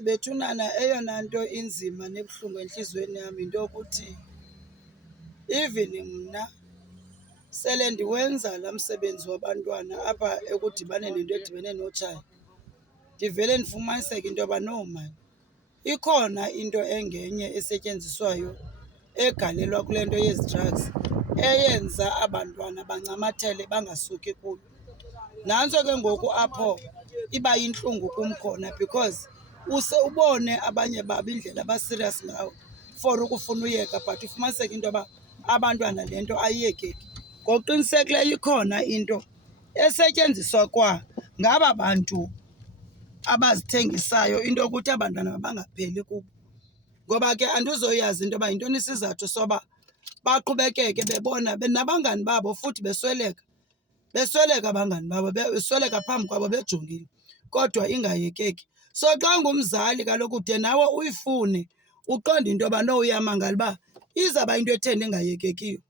Sibethunana, eyona nto inzima nebuhlungu entliziyweni yam yinto yokuthi even mna sele ndiwenza laa msebenzi wabantwana apha ekudibaneni nento edibene notshaya, ndivele ndifumaniseke into yoba no mani, ikhona into engenye esetyenziswayo egalelwa kule nto yezi drugs eyenza abantwana bancamathele bangasuki kuyo. Nantso ke ngoku apho iba yintlungu kum khona because ubone abanye babo indlela abasirias ngawo for ukufuna uyeka, but ufumaniseke into yoba abantwana le nto ayiyekeki. Ngokuqinisekileyo ikhona into esetyenziswa kwa ngaba bantu abazithengisayo into yokuthi abantwana bangapheli kubo. Ngoba ke andizoyazi into yoba yintoni isizathu soba baqhubekeke bebona nabangani babo futhi besweleka abangani babo, besweleka phambi kwabo bejongile, kodwa ingayekeki. So xa ungumzali kaloku ude nawe uyifune uqonde into yoba no, uyamangala uba izawuba into etheni engayekekiyo.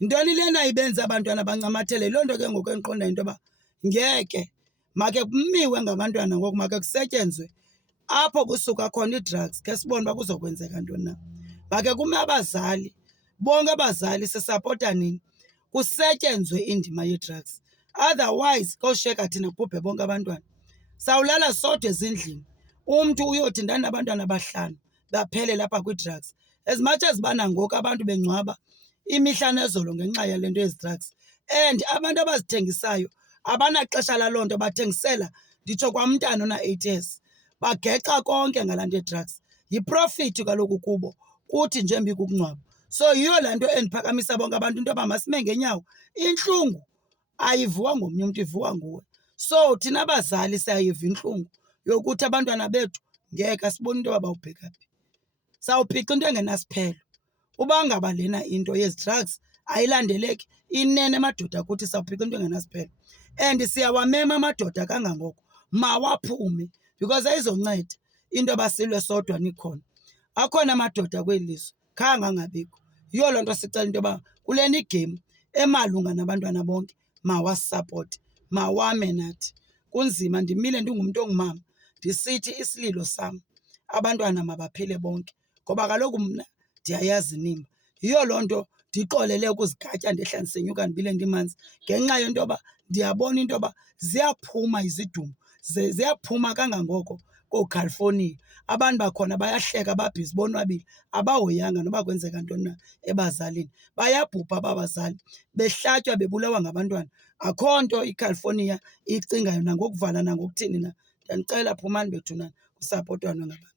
Yintoni lena ibenza abantwana bancamathele? Loo nto ke ngoku endiqondayo into yoba ngeke makhe kumiwe ngabantwana ngoku, makhe kusetyenzwe apho kusuka khona ii-drugs, khe sibone uba kuzokwenzeka ntoni na. Makhe kume abazali, bonke abazali sisapota nini, kusetyenzwe indima yee-drugs. Otherwise koshiyeka thina kubhubhe bonke abantwana. Sawulala sodwa ezindlini, umntu uyothi ndanabantwana abahlanu baphelele apha kwii-drugs. As much as banangoku abantu bengcwaba imihla nezolo ngenxa yale nto yezi drugs, and abantu abazithengisayo abanaxesha laloo nto, bathengisela nditsho kwamntana ona-8 years. Bagexa konke ngalaa nto ye-drugs. Yiprofithi kaloku kubo, kuthi njengoba ikukungcwaba. So yiyo laa nto endiphakamisa bonke abantu into yoba masime ngeenyawo. Intlungu ayivuwa ngomnye umntu, ivuwa nguwe. So thina abazali siyayiva intlungu yokuthi abantwana bethu ngeke asiboni into yoba bawubheka phi. Sawuphica into engenasiphelo. Uba ngaba lena into yezi drugs ayilandeleki, inene madoda kuthi sawuphica into engenasiphelo. And siyawamema amadoda kangangoko mawaphume because ayizonceda into yoba silwe sodwa nikhona. Akhona amadoda kweli lizwe, khange angabikho. Yiyo loo nto sicela into yoba kulena igame emalunga nabantwana bonke mawasisapote, mawame nathi. Kunzima, ndimile ndingumntu ongumama ndisithi isililo sam abantwana mabaphile bonke, ngoba kaloku mna ndiyayazi inimba. Yiyo loo nto ndixolele ukuzigatya ndehla ndisenyuka ndibile ndimanzi, ngenxa yento yoba ndiyabona into yoba ziyaphuma izidumbu, ziyaphuma kangangoko kooCalifornia. Abantu bakhona bayahleka, babhizi, bonwabile, abahoyanga noba kwenzeka ntoni na ebazalini. Bayabhubha aba bazali, behlatywa bebulawa ngabantwana. Akho nto iCalifornia icingayo nangokuvala nangokuthini na. Ndiyanicela phumani bethunana, kusapotwana ngabantu.